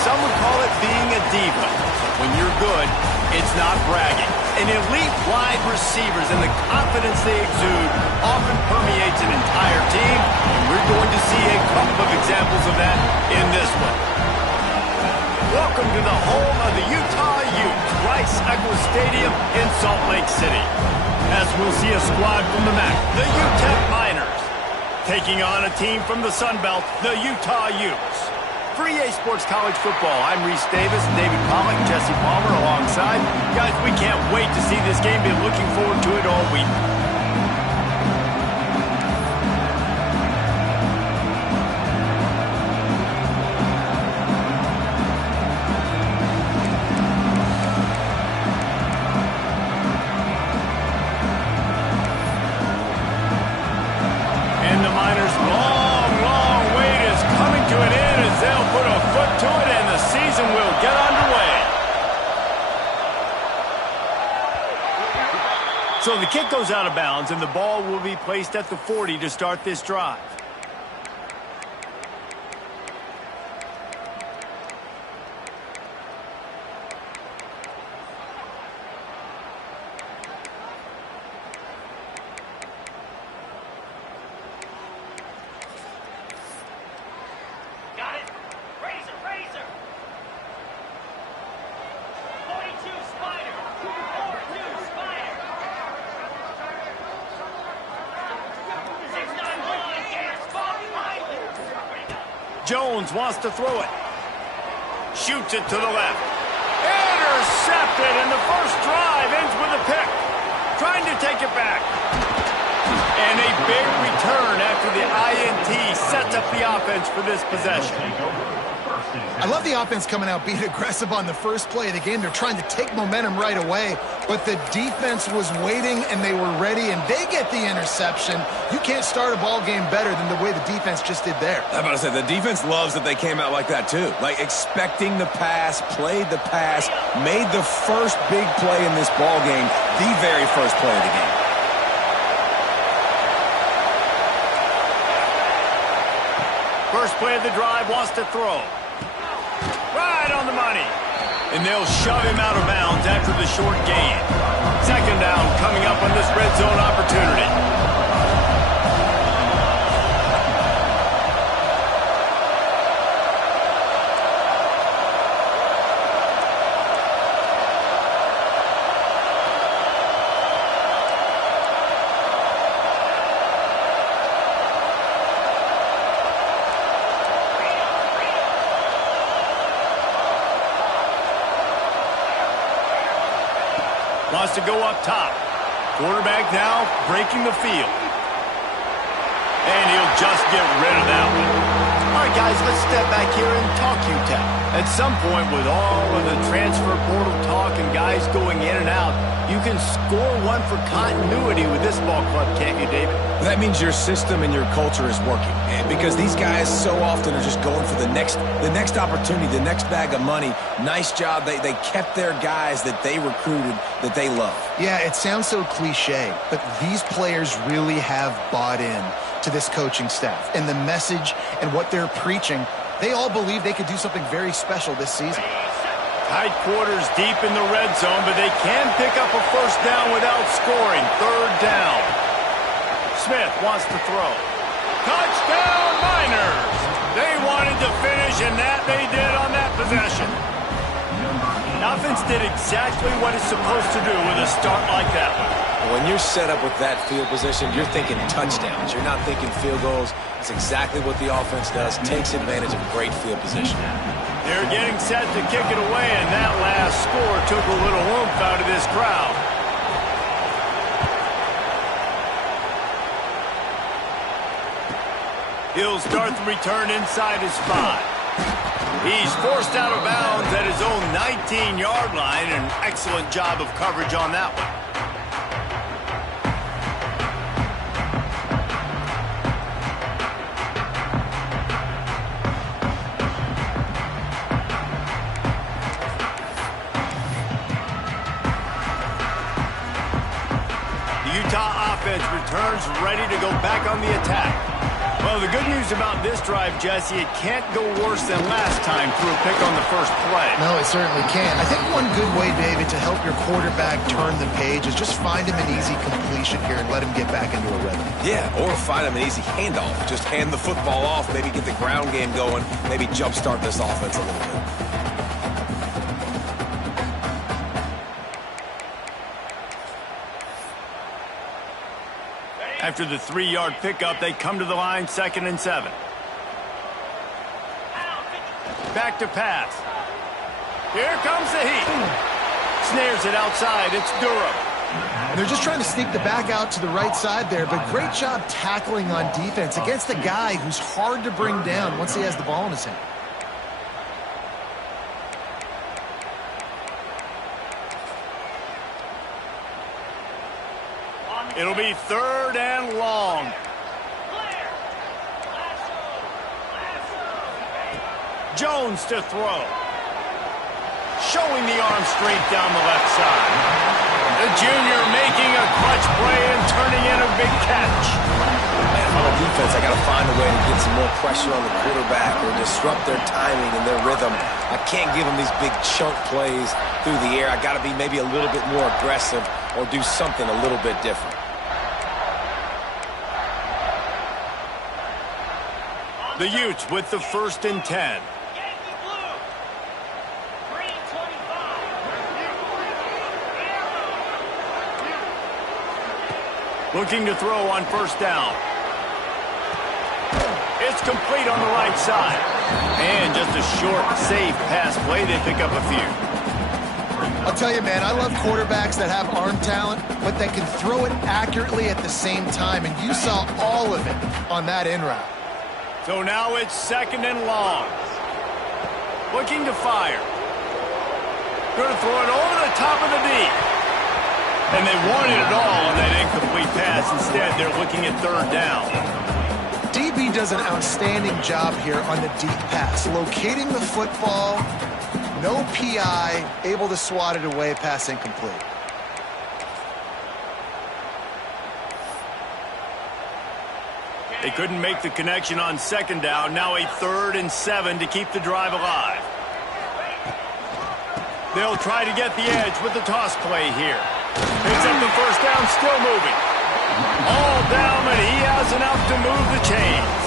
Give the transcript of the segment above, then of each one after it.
some would call it being a diva. When you're good, it's not bragging. And elite wide receivers and the confidence they exude often permeates an entire team, and we're going to see a couple of examples of that in this one. Welcome to the home of the Utah Utes, Rice-Eccles Stadium in Salt Lake City. As we'll see a squad from the MAC, the UTEP Miners, taking on a team from the Sun Belt, the Utah Utes. For EA Sports College Football, I'm Reese Davis, David Pollack, Jesse Palmer alongside. Guys, we can't wait to see this game. Been looking forward to it all week. And the Miners' long wait is coming to an end as they'll put a foot to it and the season will get underway. So the kick goes out of bounds and the ball will be placed at the 40 to start this drive. Jones wants to throw it. Shoots it to the left. Intercepted, and the first drive ends with a pick. Trying to take it back. And a big return after the INT sets up the offense for this possession. I love the offense coming out being aggressive on the first play of the game. They're trying to take momentum right away, but the defense was waiting and they were ready, and they get the interception. You can't start a ball game better than the way the defense just did there. I'm about to say, the defense loves that they came out like that too. Like expecting the pass, played the pass, made the first big play in this ball game, the very first play of the game. First play of the drive, wants to throw. Right on the money. And they'll shove him out of bounds after the short gain. Second down coming up on this red zone opportunity. Wants to go up top. Quarterback now breaking the field. And he'll just get rid of that one. All right, guys, let's step back here and talk UTEP. At some point, with all of the transfer portal talk and guys going in and out, you can score one for continuity with this ball club, can't you, David? That means your system and your culture is working. And because these guys so often are just going for the next opportunity, the next bag of money. Nice job. They kept their guys that they recruited, that they love. Yeah, it sounds so cliche, but these players really have bought in to this coaching staff and the message and what they're preaching. They all believe they could do something very special this season. Tight quarters deep in the red zone, but they can pick up a first down without scoring. Third down. Smith wants to throw. Touchdown, Miners! They wanted to finish, and that they did on that possession. Offense did exactly what it's supposed to do with a start like that one. When you're set up with that field position, you're thinking touchdowns. You're not thinking field goals. It's exactly what the offense does. Takes advantage of great field position. They're getting set to kick it away, and that last score took a little oomph out of this crowd. He'll start the return inside his 5. He's forced out of bounds at his own 19-yard line. An excellent job of coverage on that one. The Utah offense returns ready to go back on the attack. Well, the good news about this drive, Jesse, it can't go worse than last time through a pick on the first play. No, it certainly can't. I think one good way, David, to help your quarterback turn the page is just find him an easy completion here and let him get back into a rhythm. Yeah, or find him an easy handoff. Just hand the football off, maybe get the ground game going, maybe jumpstart this offense a little bit. After the 3-yard pickup, they come to the line, 2nd and 7. Back to pass. Here comes the heat. Snares it outside. It's Durham. And they're just trying to sneak the back out to the right side there, but great job tackling on defense against a guy who's hard to bring down once he has the ball in his hand. It'll be 3rd and long. Jones to throw. Showing the arm straight down the left side. The junior making a clutch play and turning in a big catch. Man, on the defense, I got to find a way to get some more pressure on the quarterback or disrupt their timing and their rhythm. I can't give them these big chunk plays through the air. I got to be maybe a little bit more aggressive or do something a little bit different. The Utes with the 1st and 10. Looking to throw on 1st down. It's complete on the right side. And just a short, safe pass play. They pick up a few. I'll tell you, man, I love quarterbacks that have arm talent, but that can throw it accurately at the same time. And you saw all of it on that in route. So now it's 2nd and long. Looking to fire. Going to throw it over the top of the D. And they wanted it all on that incomplete pass. Instead, they're looking at 3rd down. DB does an outstanding job here on the deep pass. Locating the football, no PI, able to swat it away, pass incomplete. They couldn't make the connection on 2nd down. Now a 3rd and 7 to keep the drive alive. They'll try to get the edge with the toss play here. Picks up the 1st down, still moving. All down, but he has enough to move the chains.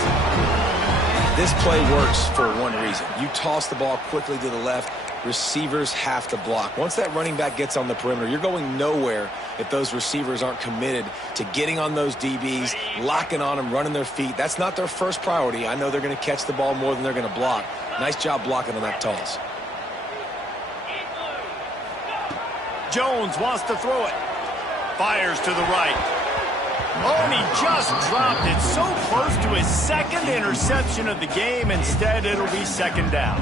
This play works for one reason. You toss the ball quickly to the left. Receivers have to block. Once that running back gets on the perimeter, you're going nowhere if those receivers aren't committed to getting on those DBs, locking on them, running their feet. That's not their first priority. I know they're going to catch the ball more than they're going to block. Nice job blocking on that toss. Jones wants to throw it. Fires to the right. Oh, and he just dropped it so close to his 2nd interception of the game. Instead, it'll be 2nd down.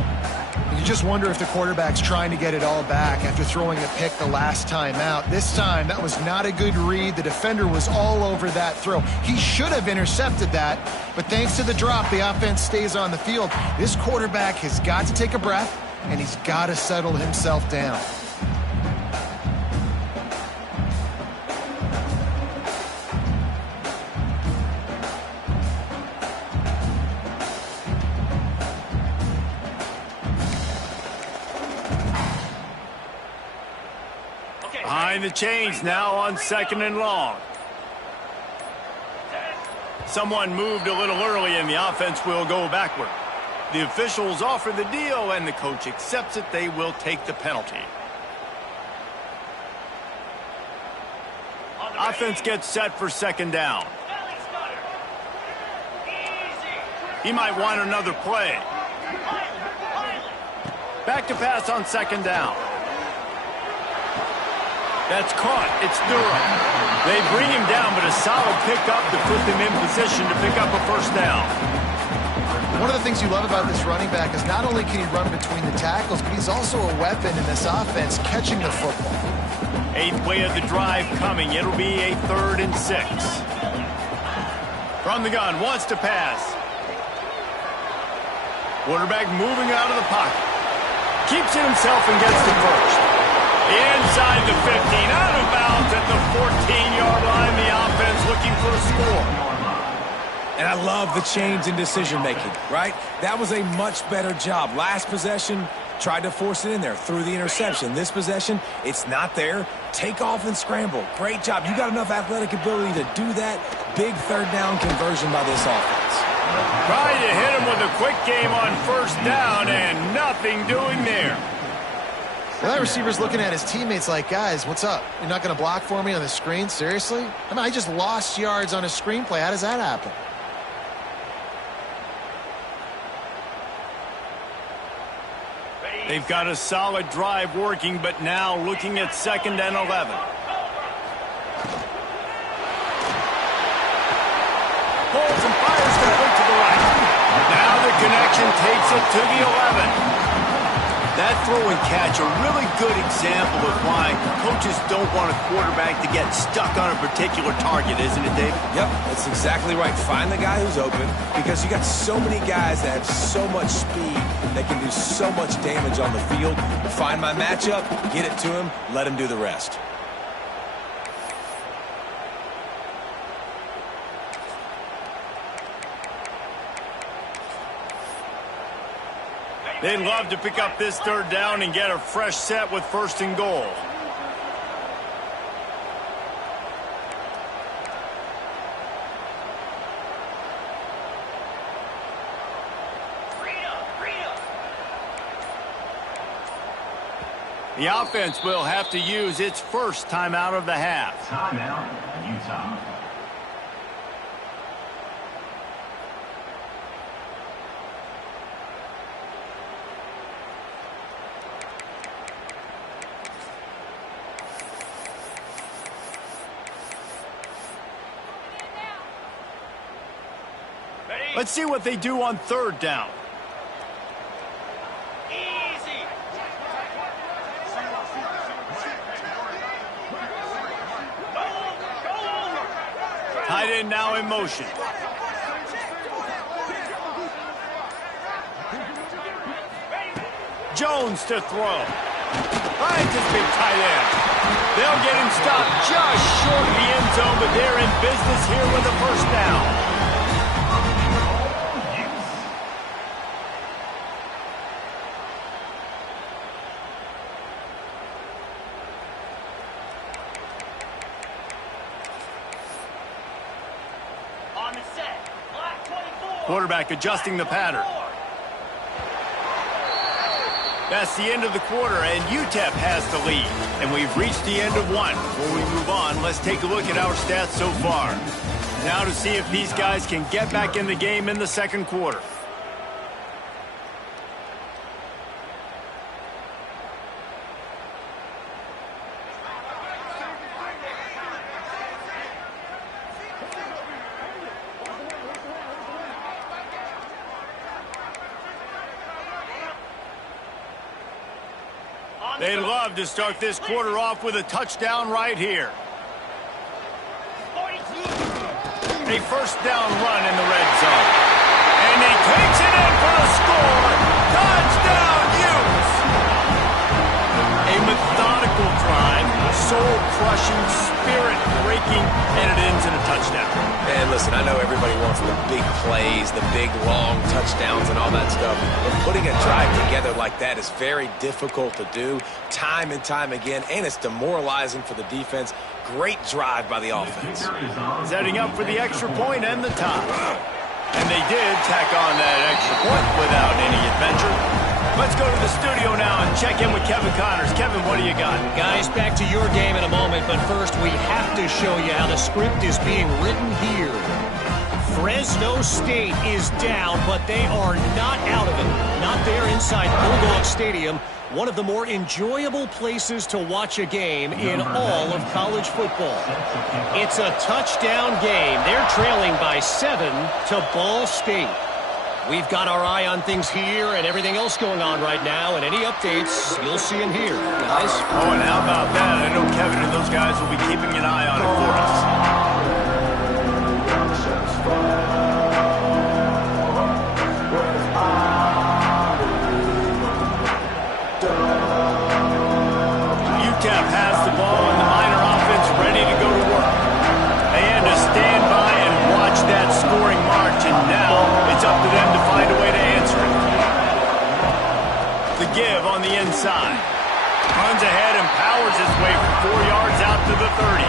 You just wonder if the quarterback's trying to get it all back after throwing a pick the last time out. This time, that was not a good read. The defender was all over that throw. He should have intercepted that, but thanks to the drop, the offense stays on the field. This quarterback has got to take a breath, and he's got to settle himself down. Behind the chains now on 2nd and long. Someone moved a little early and the offense will go backward. The officials offer the deal and the coach accepts it. They will take the penalty. Offense gets set for 2nd down. He might want another play. Back to pass on 2nd down. That's caught. It's Durham. They bring him down, but a solid pickup to put them in position to pick up a 1st down. One of the things you love about this running back is not only can he run between the tackles, but he's also a weapon in this offense, catching the football. 8th play of the drive coming. It'll be a 3rd and 6. From the gun, wants to pass. Quarterback moving out of the pocket. Keeps it himself and gets the 1st. Inside the 15, out of bounds at the 14-yard line. The offense looking for a score. And I love the change in decision-making, right? That was a much better job. Last possession, tried to force it in there, threw the interception. This possession, it's not there. Take off and scramble. Great job. You got enough athletic ability to do that. Big third down conversion by this offense. Tried to hit him with a quick game on first down and nothing doing there. Well, that receiver's looking at his teammates like, guys, what's up? You're not going to block for me on the screen? Seriously? I mean, I just lost yards on a screenplay. How does that happen? They've got a solid drive working, but now looking at 2nd and 11. Pulls and fires complete to the right. Now the connection takes it to the 11. That throw and catch, a really good example of why coaches don't want a quarterback to get stuck on a particular target, isn't it, Dave? Yep, that's exactly right. Find the guy who's open, because you got so many guys that have so much speed that can do so much damage on the field. Find my matchup, get it to him, let him do the rest. They'd love to pick up this 3rd down and get a fresh set with 1st and goal. The offense will have to use its first timeout of the half. Timeout, Utah. Let's see what they do on 3rd down. Easy. Tight end now in motion. Jones to throw. Finds his big tight end. They'll get him stopped just short of the end zone, but they're in business here with a 1st down. Quarterback adjusting the pattern. That's the end of the quarter, and UTEP has the lead. And we've reached the end of one. Before we move on, let's take a look at our stats so far. Now to see if these guys can get back in the game in the 2nd quarter. They'd love to start this quarter off with a touchdown right here. A 1st down run in the red zone. And he takes it in for a score. Touchdown, Utes! A methodical drive, soul-crushing, spirit-breaking, and it ends in a touchdown. And listen, I know everybody wants the big plays, the big, long touchdowns and all that stuff, but putting a drive together like that is very difficult to do time and time again, and it's demoralizing for the defense. Great drive by the offense. Setting up for the extra point and the tie. And they did tack on that extra point without any adventure. Let's go to the studio now and check in with Kevin Connors. Kevin, what do you got? Guys, back to your game in a moment, but first we have to show you how the script is being written here. Fresno State is down, but they are not out of it. Not there inside Bulldog Stadium, one of the more enjoyable places to watch a game in all of college football. It's a touchdown game. They're trailing by 7 to Ball State. We've got our eye on things here and everything else going on right now, and any updates, you'll see them here, guys. Oh, and how about that? I know Kevin and those guys will be keeping an eye on it for us. UTEP has the ball, and the Miner offense ready to go to work. They had to stand by and watch that scoring march side. Runs ahead and powers his way for 4 yards out to the 30.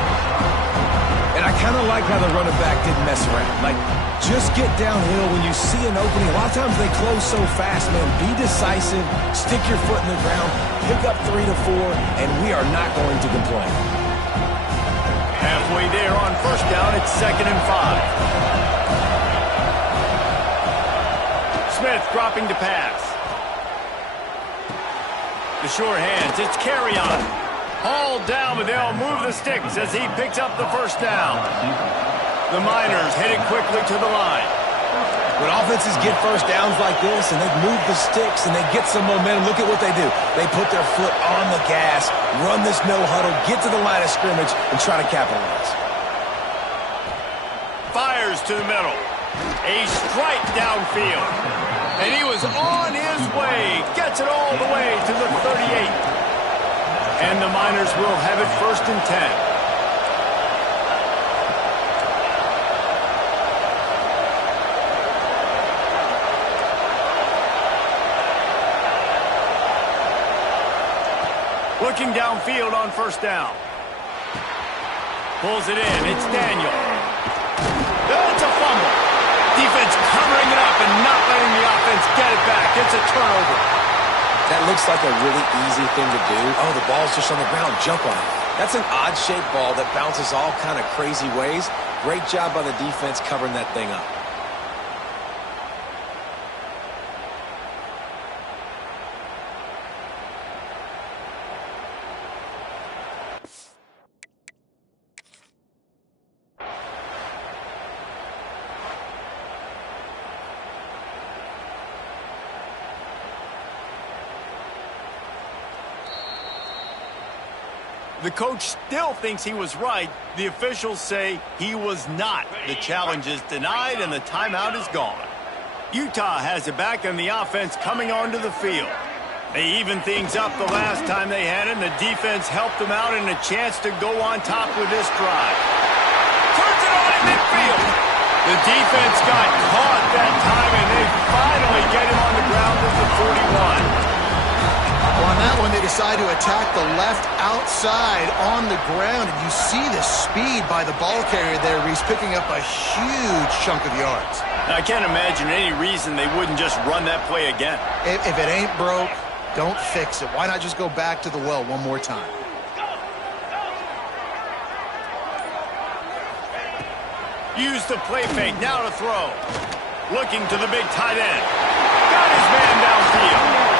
And I kind of like how the running back didn't mess around. Like, just get downhill when you see an opening. A lot of times they close so fast, man. Be decisive, stick your foot in the ground, pick up 3 to 4, and we are not going to complain. Halfway there on first down, it's 2nd and 5. Smith dropping to pass. The short hands, it's carry on. Hauled down, but they'll move the sticks as he picks up the first down. The Miners headed quickly to the line. When offenses get first downs like this and they move the sticks and they get some momentum, look at what they do. They put their foot on the gas, run this no huddle, get to the line of scrimmage, and try to capitalize. Fires to the middle. A strike downfield. And he was on his way. Gets it all the way to the 38. And the Miners will have it 1st and 10. Looking downfield on first down. Pulls it in. It's Daniel. It's a fumble. Defense covering it up and not letting the offense get it back. It's a turnover. That looks like a really easy thing to do. Oh, the ball's just on the ground. Jump on it. That's an odd-shaped ball that bounces all kind of crazy ways. Great job by the defense covering that thing up. The coach still thinks he was right. The officials say he was not. The challenge is denied and the timeout is gone. Utah has it back and the offense coming onto the field. They evened things up the last time they had it, and the defense helped them out and a chance to go on top with this drive. Turns it on in midfield. The defense got caught that time, and they finally get him on the ground at the 41. Well, on that one, they decide to attack the left outside on the ground, and you see the speed by the ball carrier there. He's picking up a huge chunk of yards. I can't imagine any reason they wouldn't just run that play again. If it ain't broke, don't fix it. Why not just go back to the well one more time? Use the play fake, now to throw. Looking to the big tight end. Got his man downfield.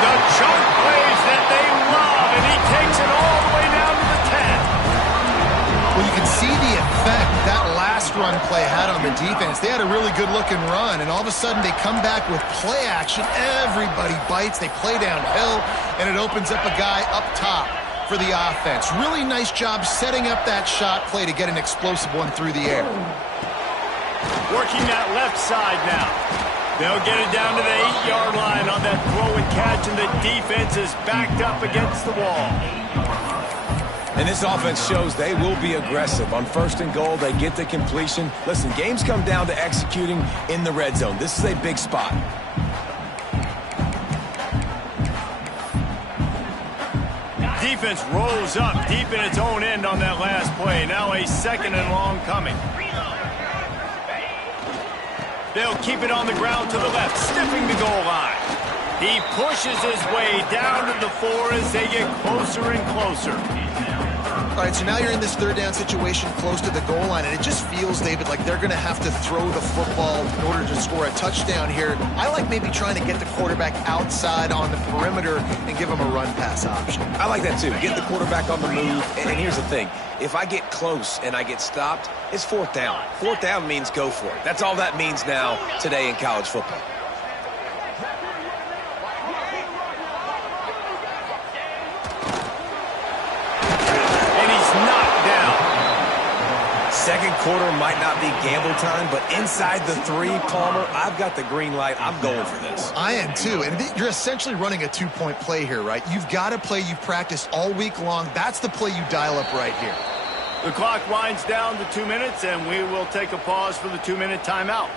The chunk plays that they love, and he takes it all the way down to the 10. Well, you can see the effect that last run play had on the defense. They had a really good-looking run, and all of a sudden they come back with play action. Everybody bites. They play downhill, and it opens up a guy up top for the offense. Really nice job setting up that shot play to get an explosive one through the air. Working that left side now. They'll get it down to the 8-yard line on that throw and catch, and the defense is backed up against the wall. And this offense shows they will be aggressive. On 1st and goal, they get the completion. Listen, games come down to executing in the red zone. This is a big spot. Defense rolls up deep in its own end on that last play. Now a 2nd and long coming. They'll keep it on the ground to the left, stiffing the goal line. He pushes his way down to the 4 as they get closer and closer. All right, so now you're in this 3rd down situation close to the goal line, and it just feels, David, like they're going to have to throw the football in order to score a touchdown here. I like maybe trying to get the quarterback outside on the perimeter and give him a run-pass option. I like that, too. Get the quarterback on the move. And here's the thing. If I get close and I get stopped, it's 4th down. 4th down means go for it. That's all that means now today in college football. Second quarter might not be gamble time, but inside the 3, Palmer, I've got the green light. I'm going for this. I am too, and you're essentially running a 2-point play here, right? You've got a play you've practiced all week long. That's the play you dial up right here. The clock winds down to 2 minutes, and we will take a pause for the 2-minute timeout.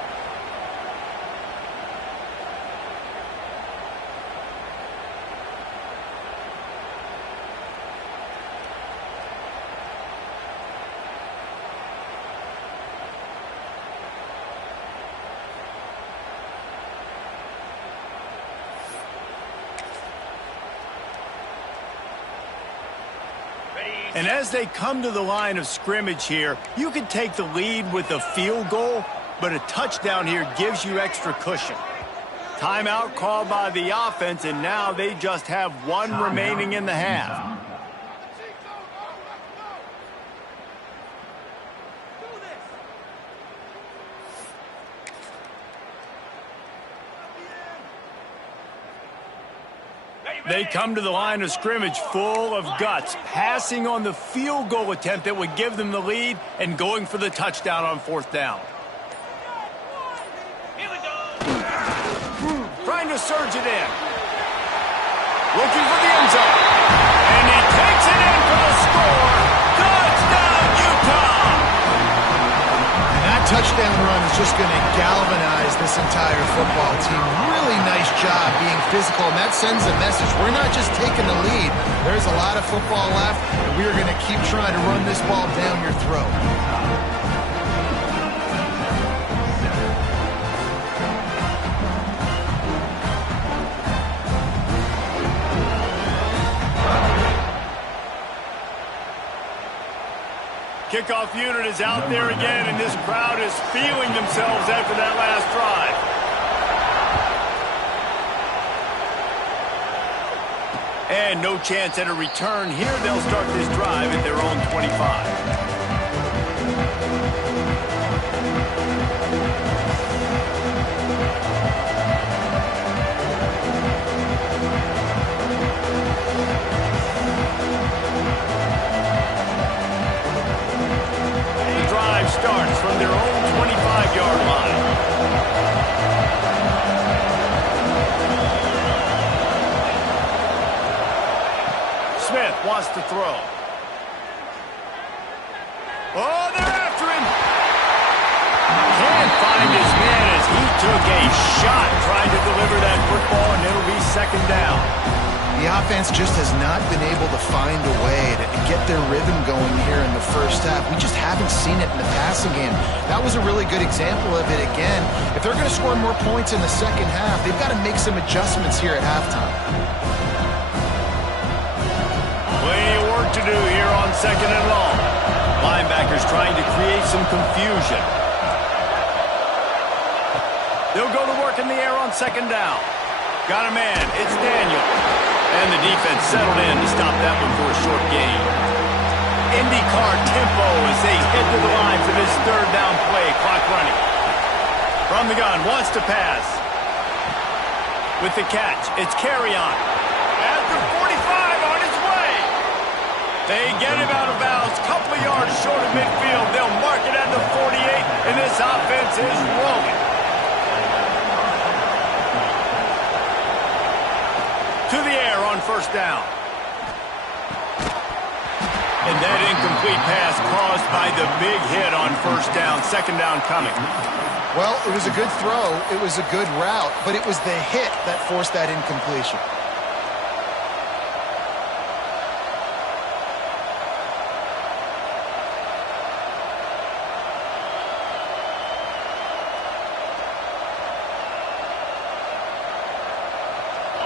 And as they come to the line of scrimmage here, you can take the lead with a field goal, but a touchdown here gives you extra cushion. Timeout called by the offense, and now they just have one remaining in the half. They come to the line of scrimmage full of guts, passing on the field goal attempt that would give them the lead and going for the touchdown on fourth down. Trying to surge it in. Looking for the end zone. And he takes it in for the score. Touchdown, Utah! And that touchdown run is just going to galvanize this entire football team. Really nice job being physical, and that sends a message. We're not just taking the lead. There's a lot of football left, and we are going to keep trying to run this ball down your throat. Kickoff unit is out there again, and this crowd is feeling themselves after that last drive. And no chance at a return here. They'll start this drive at their own 25. Starts from their own 25-yard line. Smith wants to throw. Oh, they're after him. Can't find his man as he took a shot trying to deliver that football, and it'll be second down. The offense just has not been able to find a way to get their rhythm going here in the first half. We just haven't seen it in the passing game. That was a really good example of it again. If they're going to score more points in the second half, they've got to make some adjustments here at halftime. Plenty of work to do here on second and long. Linebackers trying to create some confusion. They'll go to work in the air on second down. Got a man. It's Daniel. And the defense settled in to stop that one for a short gain. IndyCar tempo as they head to the line for this third down play. Clock running. From the gun, wants to pass. With the catch, it's carry on. At the 45 on his way. They get him out of bounds. Couple of yards short of midfield. They'll mark it at the 48, and this offense is rolling. To the air on first down. And that incomplete pass caused by the big hit on first down. Second down coming. Well, it was a good throw. It was a good route, but it was the hit that forced that incompletion.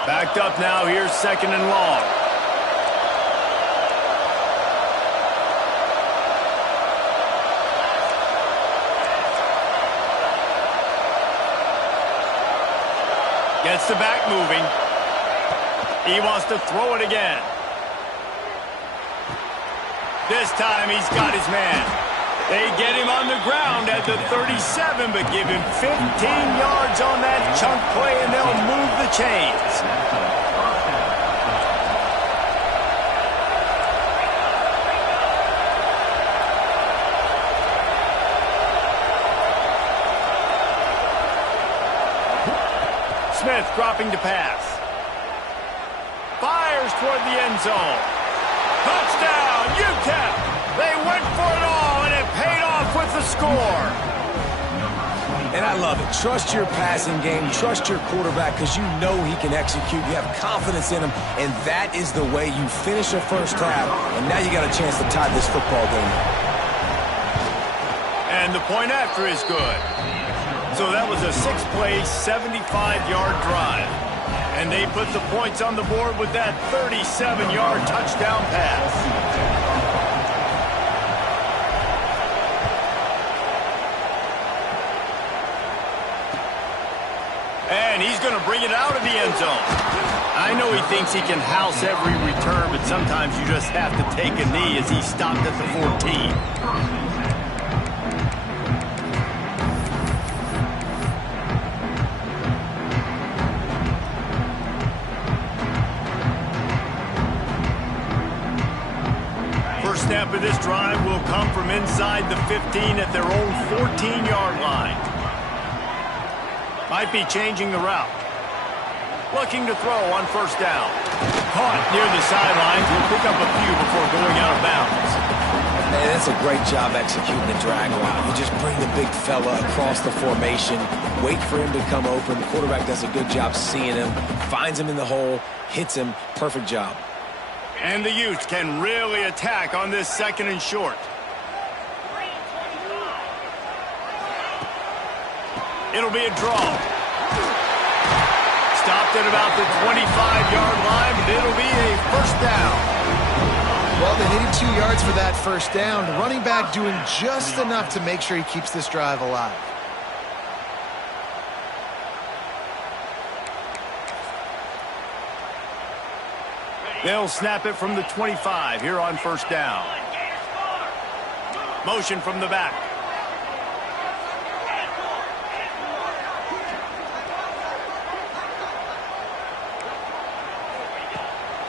Backed up now, here's second and long. Gets the back moving. He wants to throw it again. This time he's got his man. They get him on the ground at the 37, but give him 15 yards on that chunk play, and they'll move the chains. Smith dropping to pass. Fires toward the end zone. Touchdown, UTEP! They went for it all, and it paid off with the score. And I love it. Trust your passing game. Trust your quarterback because you know he can execute. You have confidence in him, and that is the way you finish the first half, and now you got a chance to tie this football game. And the point after is good. So that was a 6-play, 75-yard drive. And they put the points on the board with that 37-yard touchdown pass. And he's going to bring it out of the end zone. I know he thinks he can house every return, but sometimes you just have to take a knee as he stopped at the 14. Snap of this drive will come from inside the 15 at their own 14-yard line. Might be changing the route. Looking to throw on first down. Caught near the sidelines. He'll pick up a few before going out of bounds. Man, that's a great job executing the drag route. You just bring the big fella across the formation, wait for him to come open. The quarterback does a good job seeing him, finds him in the hole, hits him. Perfect job. And the Utes can really attack on this 2nd and short. It'll be a draw. Stopped at about the 25-yard line, but it'll be a first down. Well, they needed 2 yards for that first down. The running back doing just enough to make sure he keeps this drive alive. They'll snap it from the 25 here on first down. Motion from the back.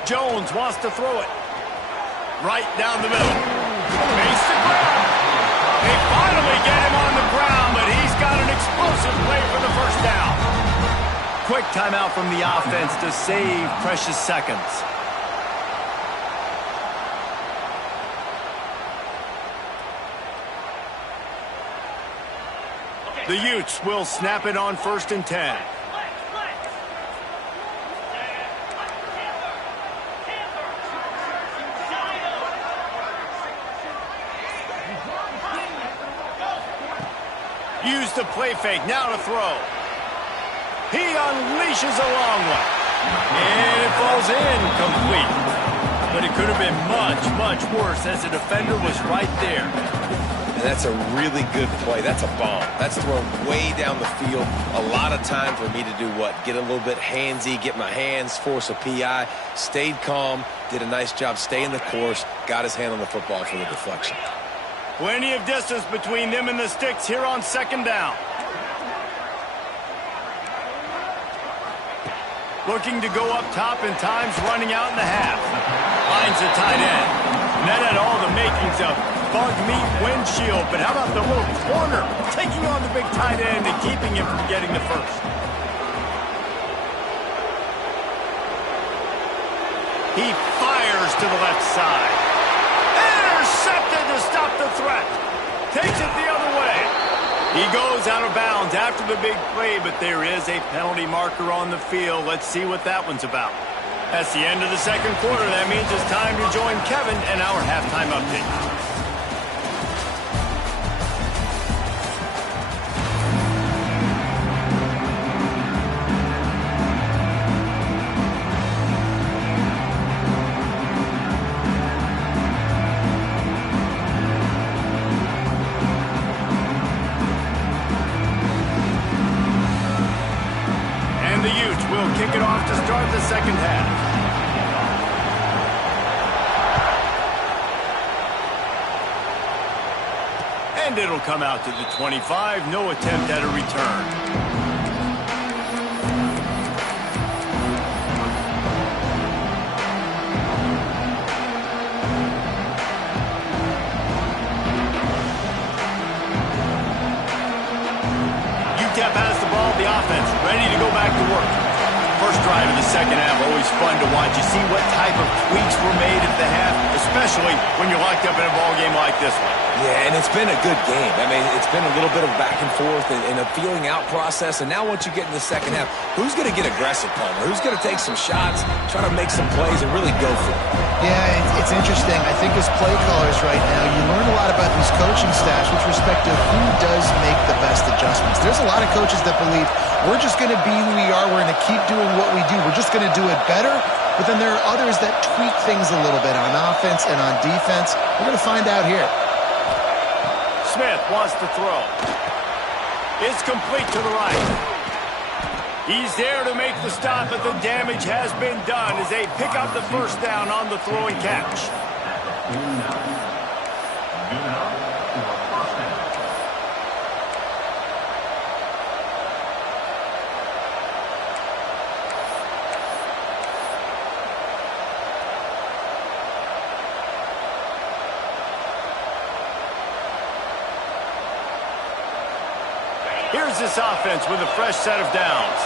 Jones wants to throw it. Right down the middle. Face the ground. They finally get him on the ground, but he's got an explosive play for the first down. Quick timeout from the offense to save precious seconds. The Utes will snap it on 1st and 10. Use the play fake, now to throw. He unleashes a long one. And it falls incomplete. But it could have been much, much worse as the defender was right there. And that's a really good play. That's a bomb. That's thrown way down the field. A lot of time for me to do what? Get a little bit handsy, get my hands, force a PI. Stayed calm, did a nice job staying the course, got his hand on the football for the deflection. Plenty of distance between them and the sticks here on 2nd down. Looking to go up top and time's running out in the half. Lines the tight end. And that had all the makings of bug meat windshield, but how about the little corner taking on the big tight end and keeping him from getting the first? He fires to the left side. Intercepted to stop the threat. Takes it the other way. He goes out of bounds after the big play, but there is a penalty marker on the field. Let's see what that one's about. That's the end of the 2nd quarter. That means it's time to join Kevin in our halftime update. Kick it off to start the 2nd half. And it'll come out to the 25. No attempt at a return. UTEP has the ball, the offense ready to go back to work. First drive of the 2nd half, always fun to watch. You see what type of tweaks were made at the half, especially when you're locked up in a ball game like this one. Yeah, and it's been a good game. I mean, it's been a little bit of back and forth and a feeling out process. And now once you get in the 2nd half, who's going to get aggressive, Palmer? Who's going to take some shots, try to make some plays, and really go for it? Yeah, it's interesting. I think as play callers right now, you learn a lot about these coaching staffs with respect to who does make the best adjustments. There's a lot of coaches that believe we're just going to be who we are. We're going to keep doing what we do. We're just going to do it better. But then there are others that tweak things a little bit on offense and on defense. We're going to find out here. Smith wants to throw. It's complete to the right. He's there to make the stop, but the damage has been done as they pick up the first down on the throw and catch. Here's this offense with a fresh set of downs.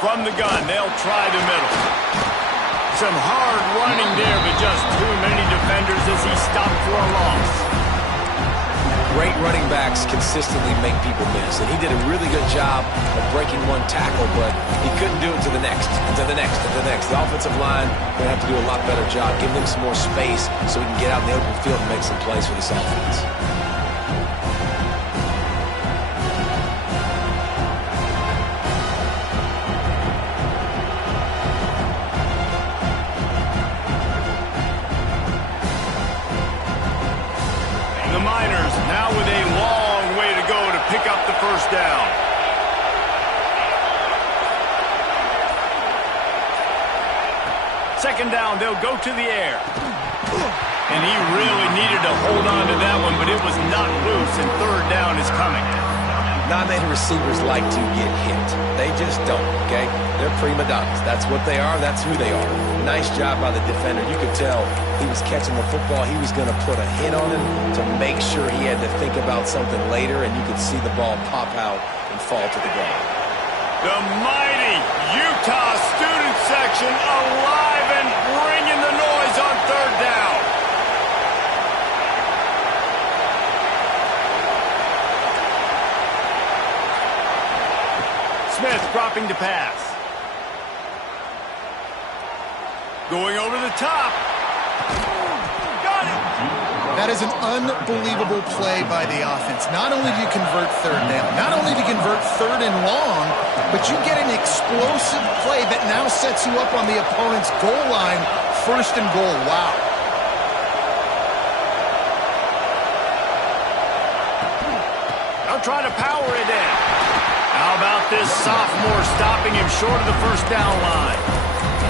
From the gun, they'll try the middle. Some hard running there, but just too many defenders as he stopped for a loss. Great running backs consistently make people miss, and he did a really good job of breaking one tackle, but he couldn't do it to the next, to the next, to the next. The offensive line going to have to do a lot better job, giving him some more space so he can get out in the open field and make some plays for this offense. The Miners now with a long way to go to pick up the first down. Second down, they'll go to the air. And he really needed to hold on to that one, but it was not loose, and third down is coming. Not many receivers like to get hit. They just don't, okay? They're prima donnas. That's what they are. That's who they are. Nice job by the defender. You could tell he was catching the football. He was going to put a hit on him to make sure he had to think about something later, and you could see the ball pop out and fall to the ground. The mighty Utah student section alive and bringing the noise on third down. Smith dropping to pass. Going over the top. Got it. That is an unbelievable play by the offense. Not only do you convert third down, not only do you convert third and long, but you get an explosive play that now sets you up on the opponent's goal line, first and goal. Wow. I'll try to power it in. How about this sophomore stopping him short of the first down line?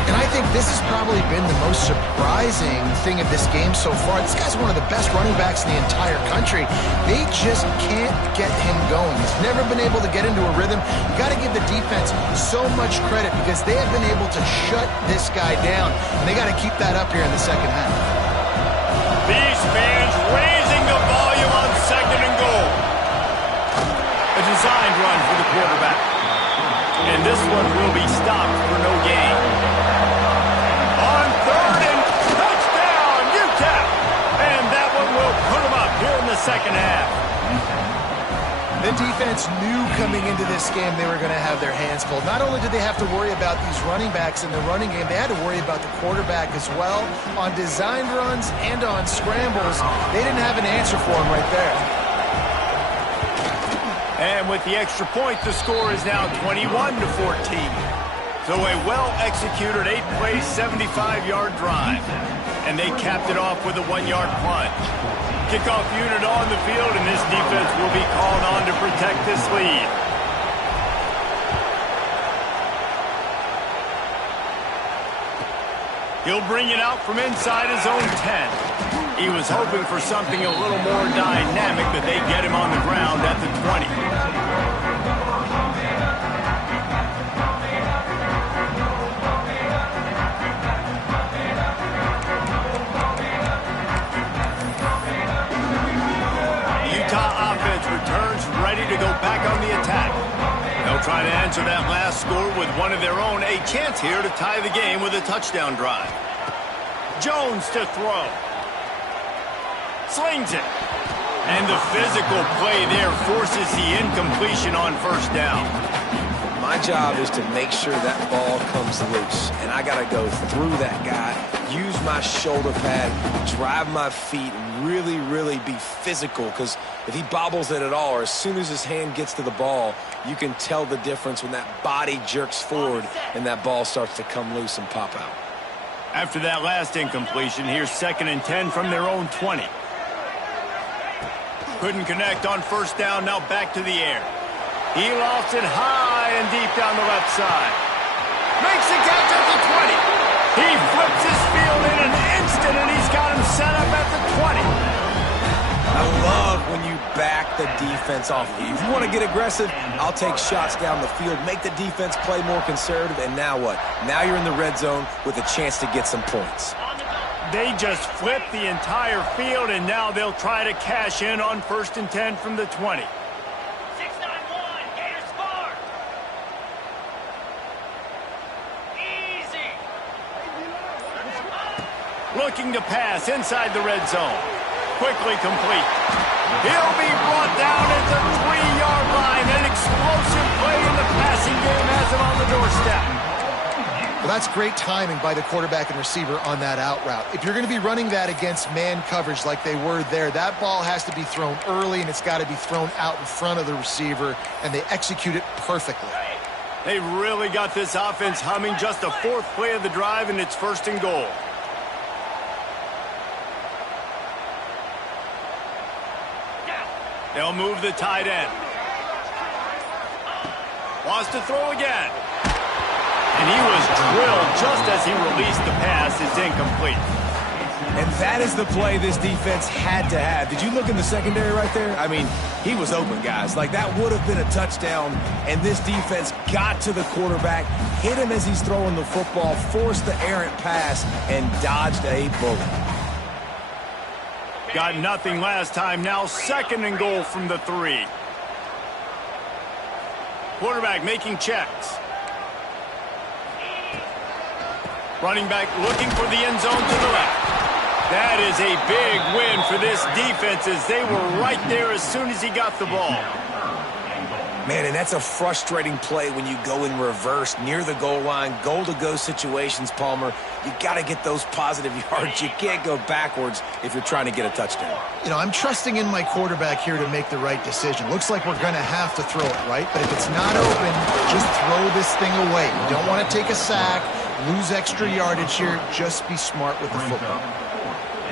And I think this has probably been the most surprising thing of this game so far. This guy's one of the best running backs in the entire country. They just can't get him going. He's never been able to get into a rhythm. You got to give the defense so much credit because they have been able to shut this guy down. And they got to keep that up here in the second half. These fans raising the volume on second and goal. A designed run for the quarterback. And this one will be stopped for no gain. On third and touchdown, Utah! And that one will put them up here in the second half. The defense knew coming into this game they were going to have their hands full. Not only did they have to worry about these running backs in the running game, they had to worry about the quarterback as well. On designed runs and on scrambles, they didn't have an answer for him right there. And with the extra point, the score is now 21-14. So a well-executed 8-play, 75-yard drive. And they capped it off with a 1-yard punt. Kickoff unit on the field, and this defense will be called on to protect this lead. He'll bring it out from inside his own 10. He was hoping for something a little more dynamic, but they get him on the ground at the 20. The Utah offense returns ready to go back on the attack. They'll try to answer that last score with one of their own. A chance here to tie the game with a touchdown drive. Jones to throw. Slings it. And the physical play there forces the incompletion on first down. My job is to make sure that ball comes loose. And I got to go through that guy, use my shoulder pad, drive my feet, and really, really be physical. Because if he bobbles it at all, or as soon as his hand gets to the ball, you can tell the difference when that body jerks forward and that ball starts to come loose and pop out. After that last incompletion, here's 2nd and 10 from their own 20. Couldn't connect on first down, now back to the air. He lofts it high and deep down the left side. Makes the catch at the 20. He flips his field in an instant, and he's got him set up at the 20. I love when you back the defense off. If you want to get aggressive, I'll take shots down the field, make the defense play more conservative, and now what? Now you're in the red zone with a chance to get some points. They just flipped the entire field, and now they'll try to cash in on 1st and 10 from the 20. 6-9-1, Gators score. Easy. Looking to pass inside the red zone. Quickly complete. He'll be brought down at the 3-yard line. An explosive play in the passing game has him on the doorstep. Well, that's great timing by the quarterback and receiver on that out route. If you're going to be running that against man coverage like they were there, that ball has to be thrown early, and it's got to be thrown out in front of the receiver, and they execute it perfectly. They really got this offense humming. Just the 4th play of the drive, and it's 1st and goal. They'll move the tight end. Wants to throw again. And he was drilled just as he released the pass. It's incomplete. And that is the play this defense had to have. Did you look in the secondary right there? I mean, he was open, guys. Like, that would have been a touchdown, and this defense got to the quarterback, hit him as he's throwing the football, forced the errant pass, and dodged a bullet. Got nothing last time. Now 2nd and goal from the 3. Quarterback making checks. Running back looking for the end zone to the left. That is a big win for this defense as they were right there as soon as he got the ball. Man, and that's a frustrating play when you go in reverse near the goal line, goal-to-go situations, Palmer. You got to get those positive yards. You can't go backwards if you're trying to get a touchdown. You know, I'm trusting in my quarterback here to make the right decision. Looks like we're going to have to throw it, right? But if it's not open, just throw this thing away. You don't want to take a sack, lose extra yardage here. Just be smart with the football.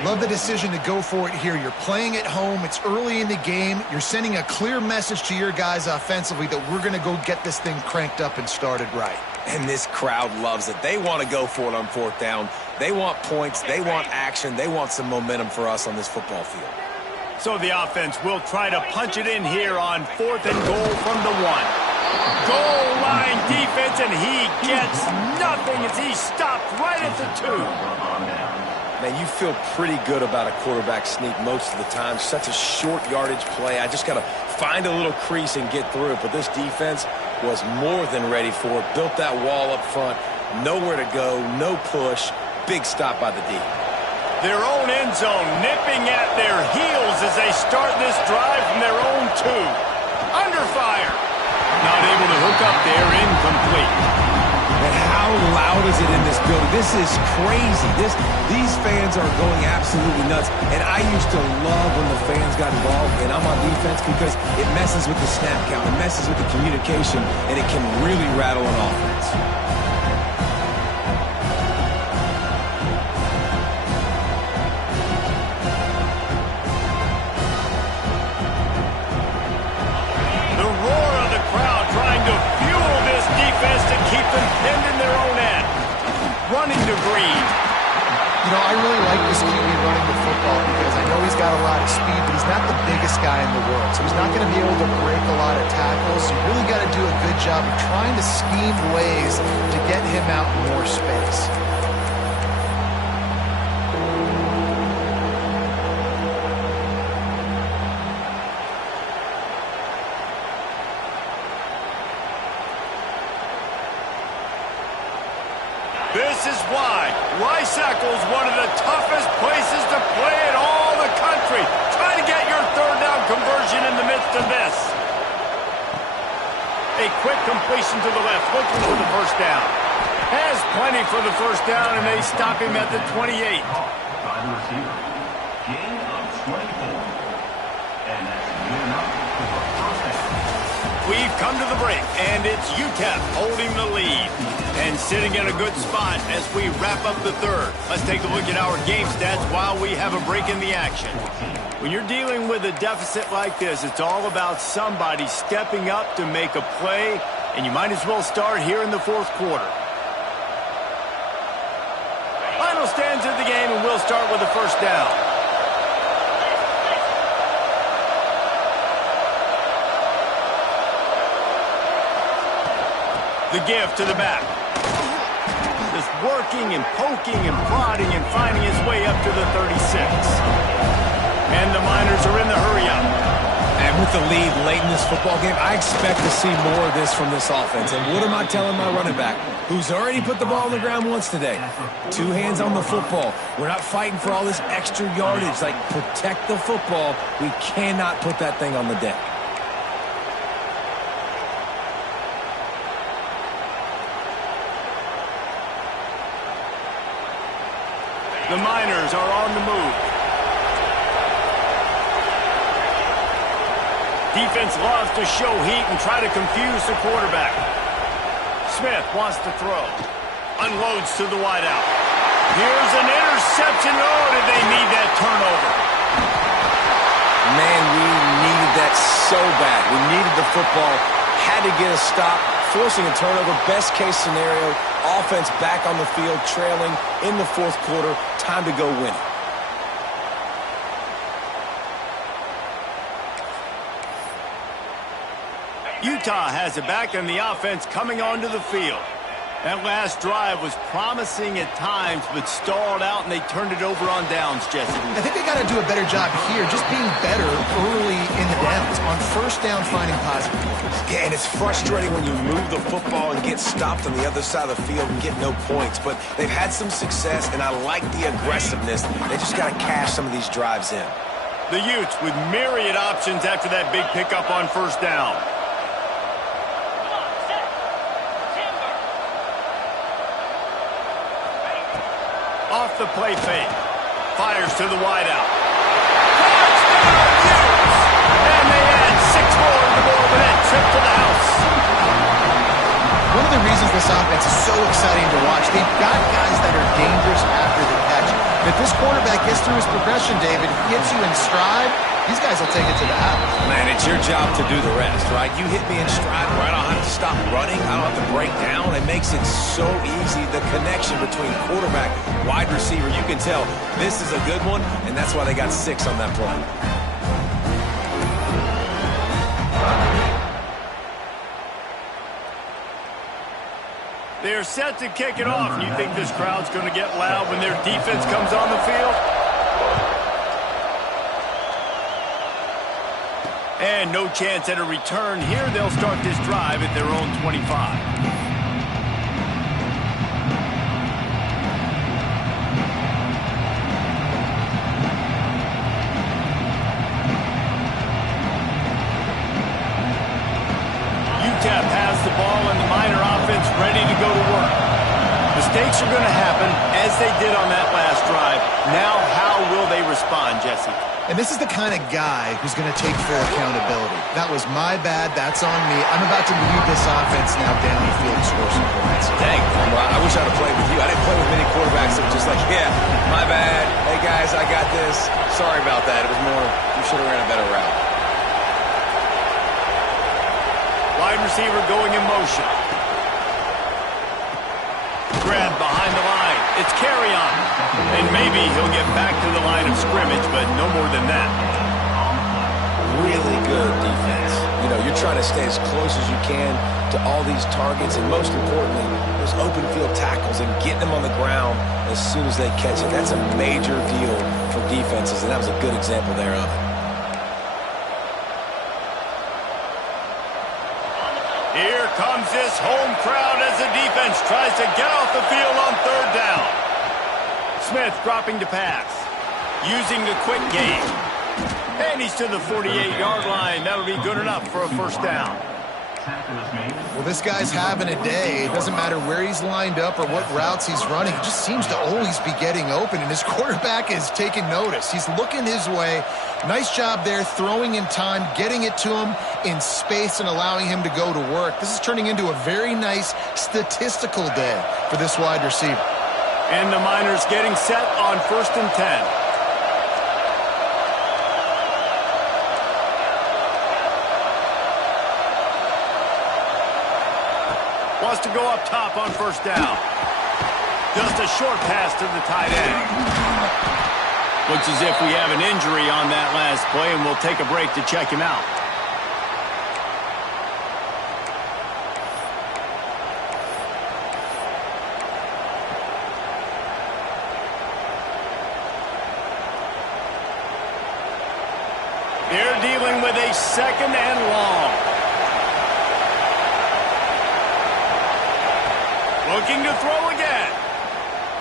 Love the decision to go for it here. You're playing at home. It's early in the game. You're sending a clear message to your guys offensively that we're going to go get this thing cranked up and started right. And this crowd loves it. They want to go for it on 4th down. They want points. They want action. They want some momentum for us on this football field. So the offense will try to punch it in here on 4th and goal from the 1. Goal line defense, and he gets nothing as he stopped right at the 2. Man, you feel pretty good about a quarterback sneak most of the time. Such a short yardage play. I just got to find a little crease and get through it. But this defense was more than ready for it. Built that wall up front. Nowhere to go. No push. Big stop by the D. Their own end zone nipping at their heels as they start this drive from their own 2. Under fire. Not able to hook up there. Incomplete. And how loud is it in this building? This is crazy. These fans are going absolutely nuts. And I used to love when the fans got involved, and I'm on defense, because it messes with the snap count, it messes with the communication, and it can really rattle an offense. The roar of the crowd trying to fuel this defense to keep them pinned in their own end. Running to Breed. You know, I really like this QB running the football because I know he's got a lot of speed, but he's not the biggest guy in the world. So he's not going to be able to break a lot of tackles. So you really got to do a good job of trying to scheme ways to get him out in more space. This is why Rice-Eccles is one of the toughest places to play in all the country. Try to get your 3rd down conversion in the midst of this. A quick completion to the left, looking for the 1st down. Has plenty for the 1st down, and they stop him at the 28. By the receiver. Gain of 24. And that's good enough for the 1st down. We've come to the break, and it's UTEP holding the lead. And sitting in a good spot as we wrap up the third. Let's take a look at our game stats while we have a break in the action. When you're dealing with a deficit like this, it's all about somebody stepping up to make a play, and you might as well start here in the fourth quarter. Final stands of the game, and we'll start with the first down. The give to the back. Just working and poking and prodding and finding his way up to the 36. And the Miners are in the hurry-up. And with the lead late in this football game, I expect to see more of this from this offense. And what am I telling my running back, who's already put the ball on the ground once today? 2 hands on the football. We're not fighting for all this extra yardage. Like, protect the football. We cannot put that thing on the deck. The Miners are on the move. Defense loves to show heat and try to confuse the quarterback. Smith wants to throw. Unloads to the wideout. Here's an interception. Oh, did they need that turnover? Man, we needed that so bad. We needed the football. Had to get a stop. Forcing a turnover, best case scenario, offense back on the field, trailing in the fourth quarter, time to go win it. Utah has it back, and the offense coming onto the field. That last drive was promising at times, but stalled out, and they turned it over on downs, Jesse. I think they got to do a better job here, just being better early in the downs, on first down finding positive points. Yeah, and it's frustrating when you move the football and get stopped on the other side of the field and get no points, but they've had some success, and I like the aggressiveness. They just got to cash some of these drives in. The Utes with myriad options after that big pickup on first down. Off the play fake. Fires to the wideout. Touchdown, Utes! And they add 6 more in the ball with that trip to the house. One of the reasons this offense is so exciting to watch, they've got guys that are dangerous after the catch. And if this quarterback gets through his progression, David, gets you in stride, these guys will take it to the house. Man, it's your job to do the rest, right? You hit me in stride where I don't have to stop running. I don't have to break down. It makes it so easy, the connection between quarterback, wide receiver. You can tell this is a good one, and that's why they got 6 on that play. They're set to kick it off. You think this crowd's going to get loud when their defense comes on the field? And no chance at a return here. They'll start this drive at their own 25. UTEP has the ball and the Miner offense ready to go to work. Mistakes are going to happen as they did on that last drive. Now how will they respond, Jesse? And this is the kind of guy who's going to take full accountability. That was my bad. That's on me. I'm about to lead this offense now down the field and score some points. Dang, well, I wish I'd have played with you. I didn't play with many quarterbacks that were just like, yeah, my bad. Hey, guys, I got this. Sorry about that. It was more, you should have ran a better route. Wide receiver going in motion. Grab behind the line. It's carry on. And maybe he'll get back to the line of scrimmage, but no more than that. Really good defense. You know, you're trying to stay as close as you can to all these targets, and most importantly, those open field tackles and getting them on the ground as soon as they catch it. That's a major deal for defenses, and that was a good example there of it. Here comes this home crowd as the defense tries to get off the field on third down. Smith dropping to pass, using the quick game. And he's to the 48-yard line. That'll be good enough for a first down. tackle is made. Well, this guy's having a day. It doesn't matter where he's lined up or what routes he's running. He just seems to always be getting open, and his quarterback is taking notice. He's looking his way. Nice job there, throwing in time, getting it to him in space and allowing him to go to work. This is turning into a very nice statistical day for this wide receiver. And the Miners getting set on 1st and 10. Wants to go up top on 1st down. Just a short pass to the tight end. Looks as if we have an injury on that last play, and we'll take a break to check him out. They're dealing with a 2nd and long. Looking to throw again.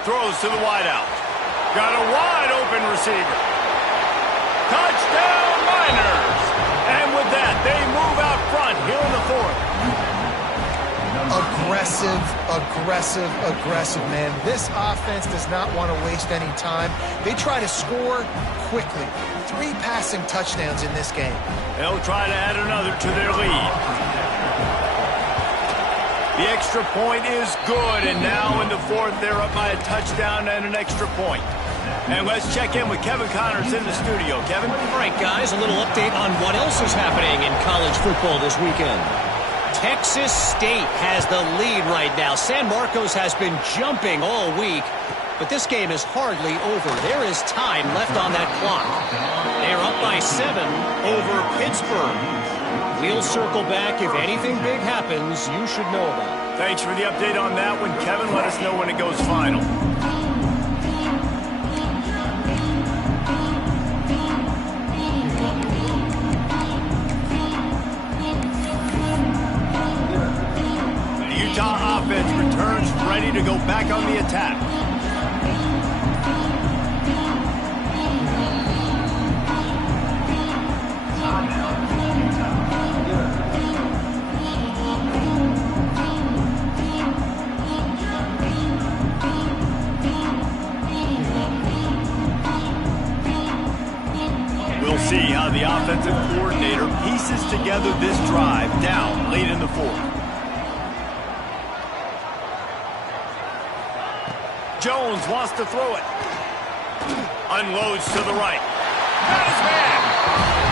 Throws to the wideout. Got a wide-open receiver. Touchdown, Miners! And with that, they move out front here in the 4th. Aggressive, man. This offense does not want to waste any time. They try to score quickly. 3 passing touchdowns in this game. They'll try to add another to their lead. The extra point is good, and now in the 4th, they're up by a touchdown and an extra point. And let's check in with Kevin Connors in the studio. Kevin? All right, guys, a little update on what else is happening in college football this weekend. Texas State has the lead right now. San Marcos has been jumping all week, but this game is hardly over. There is time left on that clock. They're up by 7 over Pittsburgh. We'll circle back. If anything big happens, you should know about it. Thanks for the update on that one, Kevin. Let us know when it goes final. The Utah offense returns ready to go back on the attack. See how the offensive coordinator pieces together this drive down late in the 4th. Jones wants to throw it. Unloads to the right. Got his man.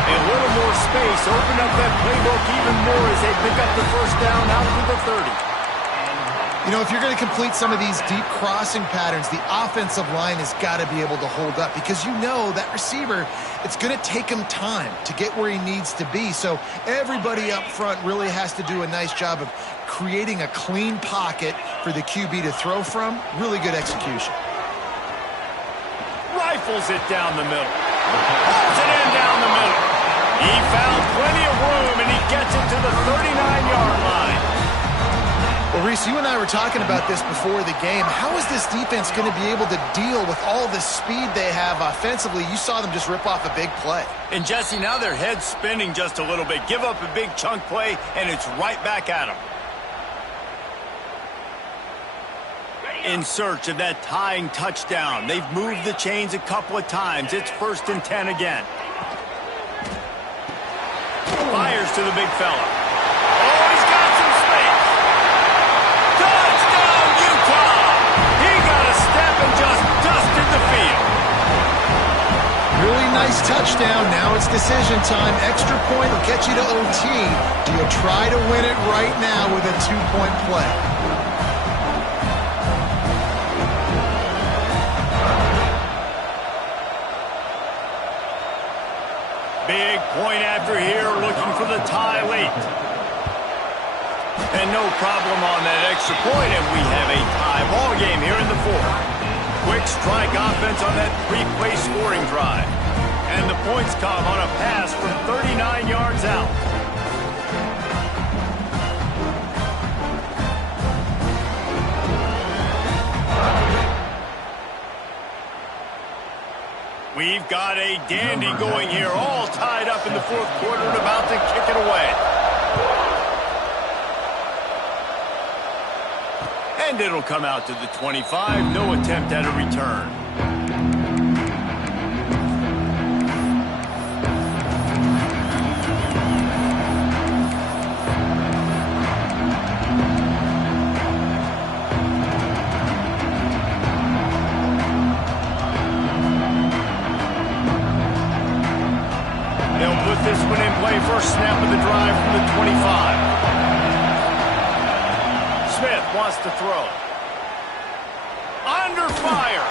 A little more space. Open up that playbook even more as they pick up the 1st down out to the 30. You know, if you're going to complete some of these deep crossing patterns, the offensive line has got to be able to hold up because you know that receiver, it's going to take him time to get where he needs to be. So everybody up front really has to do a nice job of creating a clean pocket for the QB to throw from. Really good execution. Rifles it down the middle. Pulls it in down the middle. He found plenty of room, and he gets it to the 39-yard line. Well, Reese, you and I were talking about this before the game. How is this defense going to be able to deal with all the speed they have offensively? You saw them just rip off a big play. And, Jesse, now their head's spinning just a little bit. Give up a big chunk play, and it's right back at them. In search of that tying touchdown. They've moved the chains a couple of times. It's 1st and 10 again. Fires to the big fella. Oh, he's got some space. Touchdown, Utah! He got a step and just dusted the field. Really nice touchdown. Now it's decision time. Extra point will get you to OT. Do you try to win it right now with a 2-point play? Big point after here, looking for the tie late. And no problem on that extra point, and we have a tie ball game here in the 4th. Quick strike offense on that 3-play scoring drive. And the points come on a pass from 39 yards out. We've got a dandy going here, all tied up in the 4th quarter and about to kick it away. And it'll come out to the 25. No attempt at a return. They'll put this one in play. First snap of the drive from the 25. Smith wants to throw. Under fire.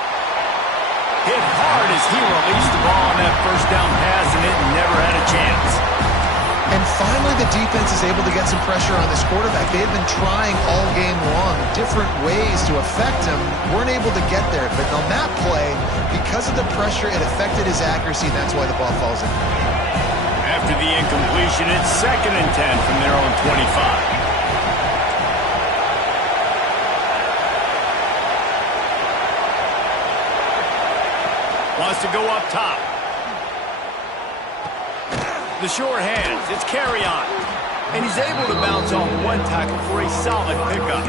Hit hard as he released the ball on that first down pass, and it never had a chance. And finally, the defense is able to get some pressure on this quarterback. They've been trying all game long different ways to affect him. Weren't able to get there. But on that play, because of the pressure, it affected his accuracy, and that's why the ball falls in. After the incompletion, it's 2nd and 10 from their own 25. Wants to go up top. The short hands. It's carry on. And he's able to bounce off one tackle for a solid pickup.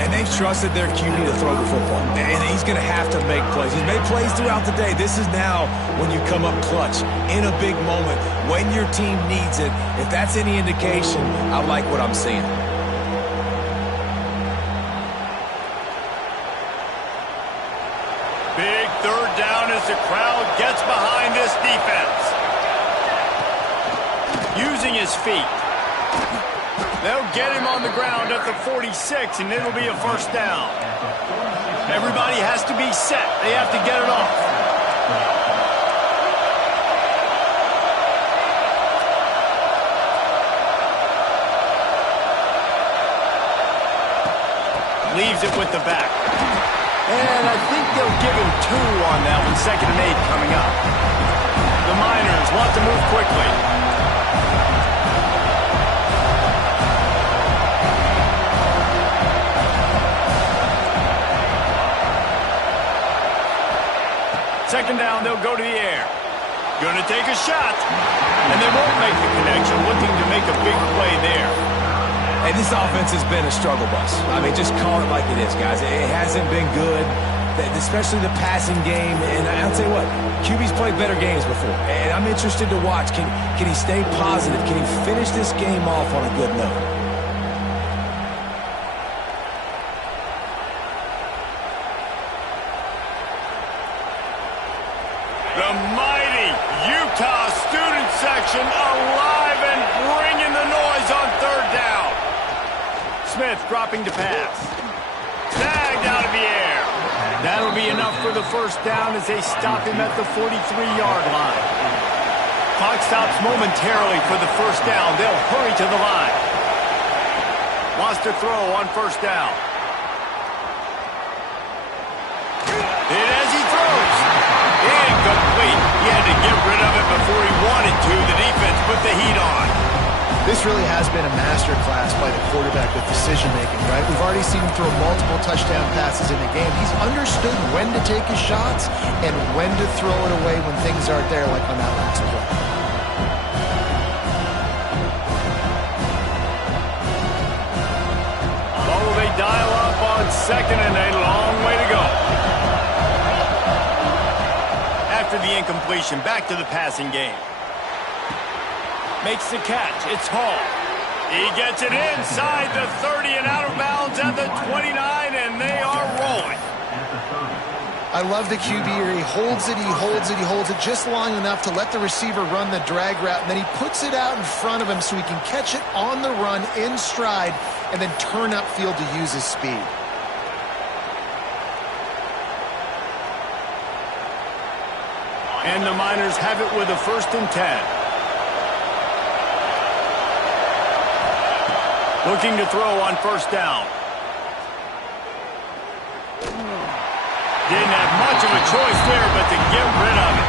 And they've trusted their QB to throw the football. And he's going to have to make plays. He's made plays throughout the day. This is now when you come up clutch in a big moment when your team needs it. If that's any indication, I like what I'm seeing. Big 3rd down as the crowd gets behind this defense. Using his feet. They'll get him on the ground at the 46, and it'll be a first down. Everybody has to be set. They have to get it off. Leaves it with the back. And I think they'll give him 2 on that one. 2nd and 8 coming up. The Miners want to move quickly. Second down, they'll go to the air. Going to take a shot. And they won't make the connection. Looking to make a big play there. And this offense has been a struggle bus. I mean, just call it like it is, guys. It hasn't been good, especially the passing game. And I'll tell you what, QB's played better games before. And I'm interested to watch. Can he stay positive? Can he finish this game off on a good note? The mighty Utah student section alive and bringing the noise on 3rd down. Smith dropping to pass. Snagged out of the air. That'll be enough for the first down as they stop him at the 43-yard line. Clock stops momentarily for the first down. They'll hurry to the line. Wants to throw on first down. Hit as he throws. Incomplete. He had to get rid of it before he wanted to. The defense put the heat on. This really has been a masterclass by the quarterback with decision-making, right? We've already seen him throw multiple touchdown passes in the game. He's understood when to take his shots and when to throw it away when things aren't there, like on that last play. Oh, they dial up on 2nd and a long way to go. After the incompletion, back to the passing game. Makes the catch. It's Hall. He gets it inside the 30 and out of bounds at the 29, and they are rolling. I love the QB here. He holds it, he holds it, he holds it just long enough to let the receiver run the drag route, and then he puts it out in front of him so he can catch it on the run in stride and then turn upfield to use his speed. And the Miners have it with a 1st and 10. Looking to throw on first down. Didn't have much of a choice there, but to get rid of it.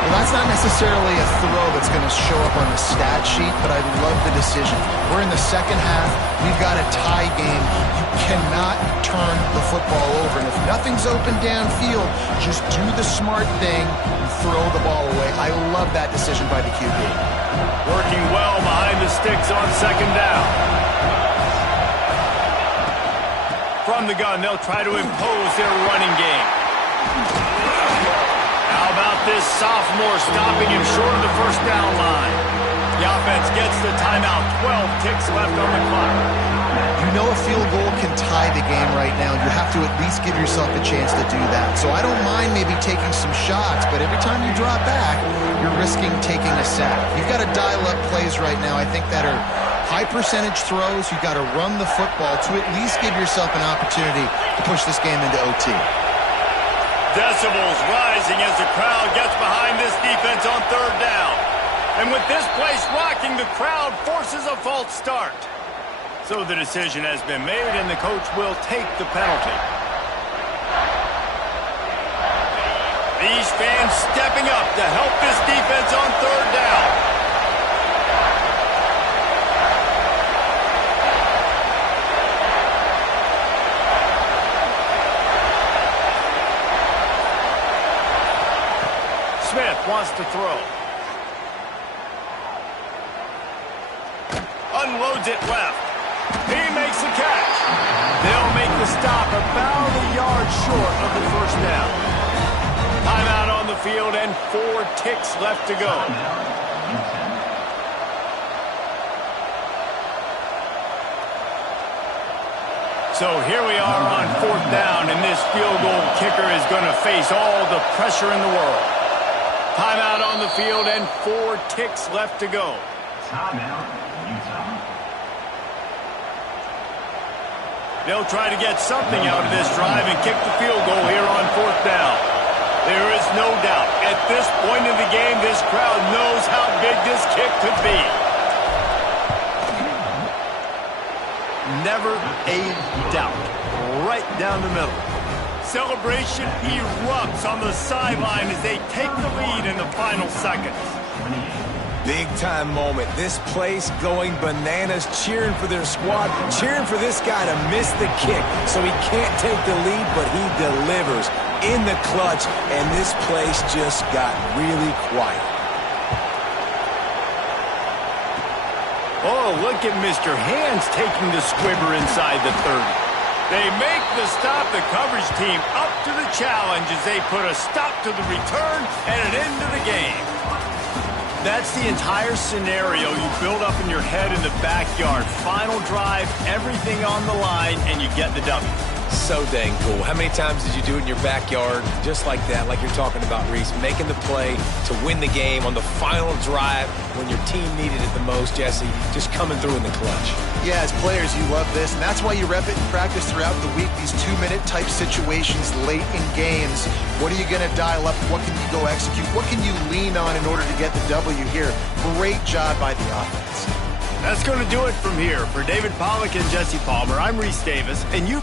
Well, that's not necessarily a throw that's going to show up on the stat sheet, but I love the decision. We're in the second half. We've got a tie game. You cannot turn the football over. And if nothing's open downfield, just do the smart thing and throw the ball away. I love that decision by the QB. Working well behind the sticks on second down. From the gun, they'll try to impose their running game. How about this sophomore stopping him short of the first down line? The offense gets the timeout. 12 ticks left on the clock. You know a field goal can tie the game right now. You have to at least give yourself a chance to do that. So I don't mind maybe taking some shots, but every time you drop back, you're risking taking a sack. You've got to dial up plays right now, I think, that are high percentage throws. You've got to run the football to at least give yourself an opportunity to push this game into OT. Decibels rising as the crowd gets behind this defense on third down. And with this place rocking, the crowd forces a false start. So the decision has been made, and the coach will take the penalty. These fans stepping up to help this defense on third down. Smith wants to throw. Unloads it left. He makes the catch. They'll make the stop about a yard short of the first down. Timeout on the field and 4 ticks left to go. So here we are on fourth down, and this field goal kicker is going to face all the pressure in the world. Timeout on the field and 4 ticks left to go. Timeout, Utah. They'll try to get something out of this drive and kick the field goal here on fourth down. There is no doubt, at this point in the game, this crowd knows how big this kick could be. Never a doubt. Right down the middle. Celebration erupts on the sideline as they take the lead in the final seconds. Big-time moment. This place going bananas, cheering for their squad, cheering for this guy to miss the kick so he can't take the lead, but he delivers in the clutch, and this place just got really quiet. Oh, look at Mr. Hands taking the squibber inside the 30. They make the stop, the coverage team up to the challenge as they put a stop to the return and an end to the game. That's the entire scenario you build up in your head in the backyard. Final drive, everything on the line, and you get the W. So dang cool. How many times did you do it in your backyard just like that, like you're talking about, Reese, making the play to win the game on the final drive when your team needed it the most, Jesse, just coming through in the clutch. Yeah, as players, you love this, and that's why you rep it in practice throughout the week, these 2-minute type situations late in games. What are you going to dial up? What can you go execute? What can you lean on in order to get the W here? Great job by the offense. That's going to do it from here. For David Pollack and Jesse Palmer, I'm Reese Davis, and you...